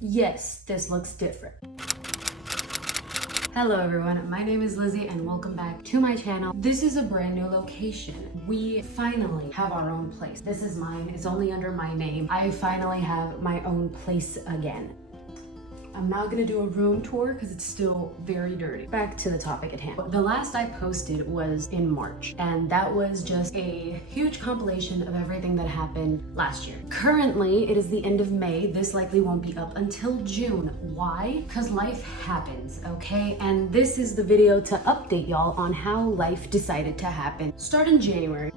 Yes, this looks different. Hello everyone, my name is Lizzy and welcome back to my channel. This is a brand new location. We finally have our own place. This is mine, it's only under my name. I finally have my own place again. I'm not gonna do a room tour because it's still very dirty. Back to the topic at hand. The last I posted was in March, and that was just a huge compilation of everything that happened last year. Currently, it is the end of May. This likely won't be up until June. Why? Because life happens, okay? And this is the video to update y'all on how life decided to happen. Start in January.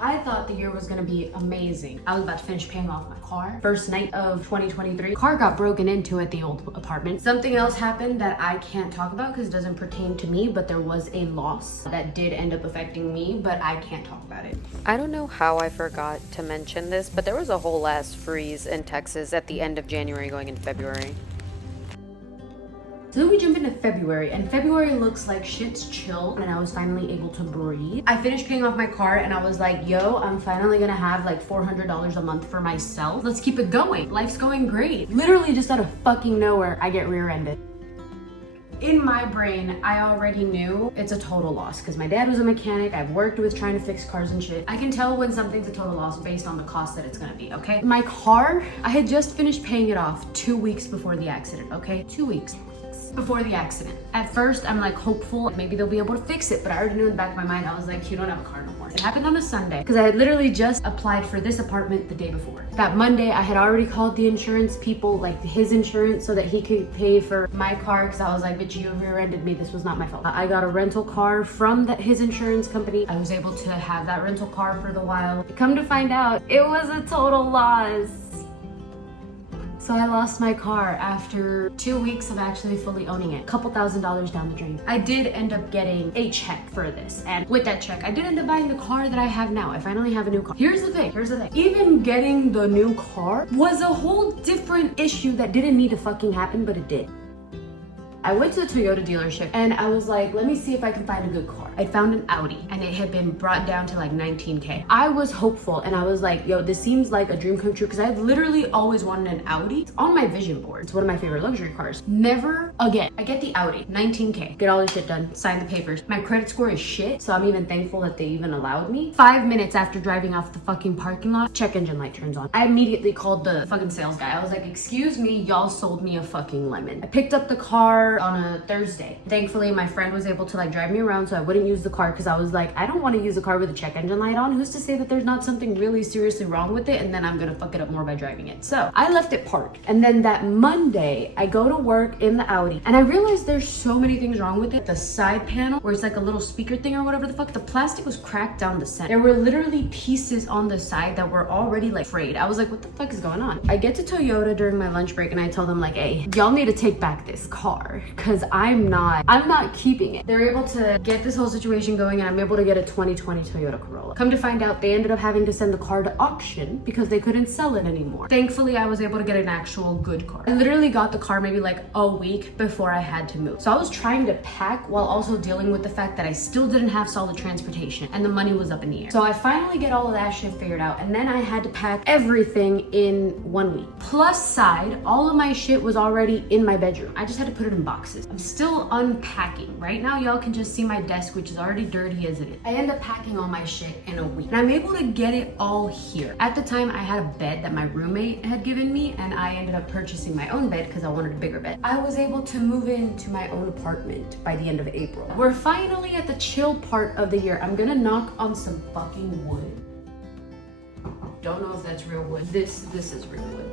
I thought the year was gonna be amazing. I was about to finish paying off my car. First night of 2023, car got broken into at the old apartment. Something else happened that I can't talk about because it doesn't pertain to me, but there was a loss that did end up affecting me, but I can't talk about it. I don't know how I forgot to mention this, but there was a whole ass freeze in Texas at the end of January going into February. So then we jump into February, and February looks like shit's chill, and I was finally able to breathe. I finished paying off my car, and I was like, yo, I'm finally gonna have like $400 a month for myself. Let's keep it going. Life's going great. Literally just out of fucking nowhere, I get rear-ended. In my brain, I already knew it's a total loss because my dad was a mechanic. I've worked with trying to fix cars and shit. I can tell when something's a total loss based on the cost that it's gonna be, okay? My car, I had just finished paying it off 2 weeks before the accident, okay? 2 weeks before the accident. At first, I'm like hopeful maybe they'll be able to fix it, but I already knew in the back of my mind, I was like, you don't have a car no more. It happened on a Sunday because I had literally just applied for this apartment the day before. That Monday, I had already called the insurance people, like his insurance, so that he could pay for my car because I was like, bitch, you rear-ended me. This was not my fault. I got a rental car from his insurance company. I was able to have that rental car for the while. Come to find out, it was a total loss. So I lost my car after 2 weeks of actually fully owning it. Couple $1,000s down the drain. I did end up getting a check for this. And with that check, I did end up buying the car that I have now. I finally have a new car. Here's the thing. Even getting the new car was a whole different issue that didn't need to fucking happen, but it did. I went to the Toyota dealership and I was like, let me see if I can find a good car. I found an Audi and it had been brought down to like 19K. I was hopeful and I was like, yo, this seems like a dream come true because I've literally always wanted an Audi. It's on my vision board. It's one of my favorite luxury cars. Never again. I get the Audi, 19K, get all this shit done, sign the papers. My credit score is shit, so I'm even thankful that they even allowed me. 5 minutes after driving off the fucking parking lot, check engine light turns on. I immediately called the fucking sales guy. I was like, excuse me, y'all sold me a fucking lemon. I picked up the car on a Thursday. Thankfully, my friend was able to like drive me around so I wouldn't use the car because I was like, I don't want to use a car with a check engine light on. Who's to say that there's not something really seriously wrong with it and then I'm gonna fuck it up more by driving it. So I left it parked. And then that Monday, I go to work in the Audi and I realized there's so many things wrong with it. The side panel, where it's like a little speaker thing or whatever the fuck, the plastic was cracked down the center. There were literally pieces on the side that were already like frayed. I was like, what the fuck is going on? I get to Toyota during my lunch break and I tell them like, hey, y'all need to take back this car because I'm not keeping it. They're able to get this whole situation going and I'm able to get a 2020 Toyota Corolla. Come to find out, they ended up having to send the car to auction because they couldn't sell it anymore. Thankfully, I was able to get an actual good car. I literally got the car maybe like a week before I had to move. So I was trying to pack while also dealing with the fact that I still didn't have solid transportation and the money was up in the air. So I finally get all of that shit figured out and then I had to pack everything in 1 week. Plus side, all of my shit was already in my bedroom. I just had to put it in boxes. I'm still unpacking. Right now, y'all can just see my desk, which is already dirty as it is. I end up packing all my shit in a week. And I'm able to get it all here. At the time, I had a bed that my roommate had given me, and I ended up purchasing my own bed because I wanted a bigger bed. I was able to move into my own apartment by the end of April. We're finally at the chill part of the year. I'm gonna knock on some fucking wood. Don't know if that's real wood. This is real wood.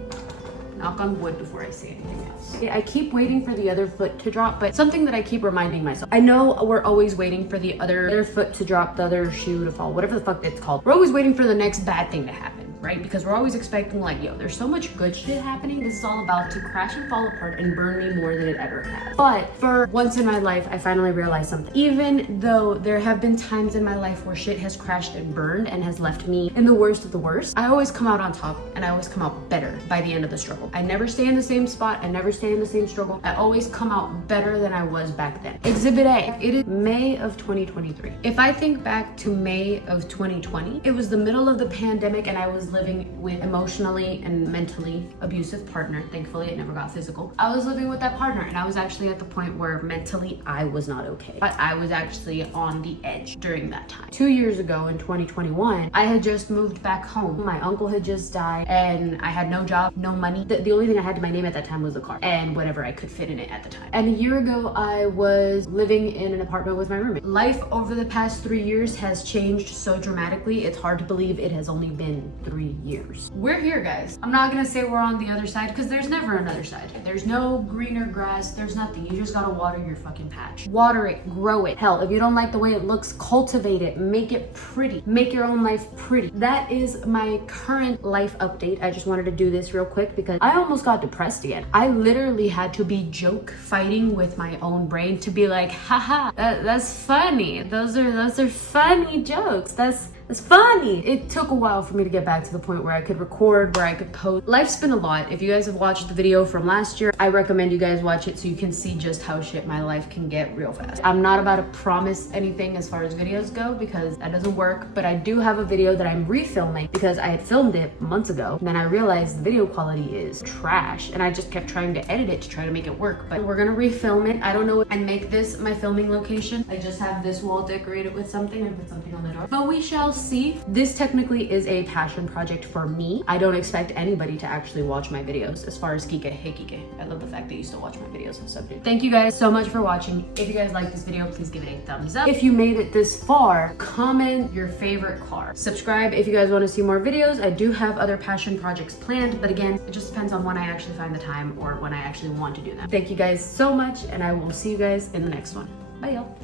Knock on wood before I say anything else. I keep waiting for the other foot to drop, but something that I keep reminding myself. I know we're always waiting for the other foot to drop, the other shoe to fall, whatever the fuck it's called. We're always waiting for the next bad thing to happen. right? Because we're always expecting like, yo, there's so much good shit happening. This is all about to crash and fall apart and burn me more than it ever has. But for once in my life, I finally realized something. Even though there have been times in my life where shit has crashed and burned and has left me in the worst of the worst, I always come out on top and I always come out better by the end of the struggle. I never stay in the same spot. I never stay in the same struggle. I always come out better than I was back then. Exhibit A, it is May of 2023. If I think back to May of 2020, it was the middle of the pandemic and I was living with emotionally and mentally abusive partner. Thankfully, it never got physical. I was living with that partner, and I was actually at the point where mentally I was not okay. But I was actually on the edge during that time. 2 years ago in 2021, I had just moved back home. My uncle had just died, and I had no job, no money. The only thing I had to my name at that time was the car and whatever I could fit in it at the time. And a year ago, I was living in an apartment with my roommate. Life over the past 3 years has changed so dramatically, it's hard to believe it has only been 3 years. We're here, guys. I'm not gonna say we're on the other side because there's never another side. There's no greener grass, there's nothing. You just gotta water your fucking patch. Water it, grow it. Hell, if you don't like the way it looks, cultivate it, make it pretty. Make your own life pretty. That is my current life update. I just wanted to do this real quick because I almost got depressed again. I literally had to be joke fighting with my own brain to be like, haha, that's funny. Those are funny jokes. That's funny. It took a while for me to get back to the point where I could record, where I could post. Life's been a lot. If you guys have watched the video from last year, I recommend you guys watch it so you can see just how shit my life can get real fast. I'm not about to promise anything as far as videos go because that doesn't work, but I do have a video that I'm refilming because I had filmed it months ago. And then I realized the video quality is trash and I just kept trying to edit it to try to make it work, but we're gonna refilm it. I don't know and make this my filming location. I just have this wall decorated with something and put something on the door, but we shall see. This technically is a passion project for me. I don't expect anybody to actually watch my videos as far as Kike. Hey Kike, I love the fact that you still watch my videos and stuff. Thank you guys so much for watching. If you guys like this video, please give it a thumbs up. If you made it this far, comment your favorite car. Subscribe if you guys want to see more videos. I do have other passion projects planned, but again, it just depends on when I actually find the time or when I actually want to do them. Thank you guys so much, and I will see you guys in the next one. Bye y'all.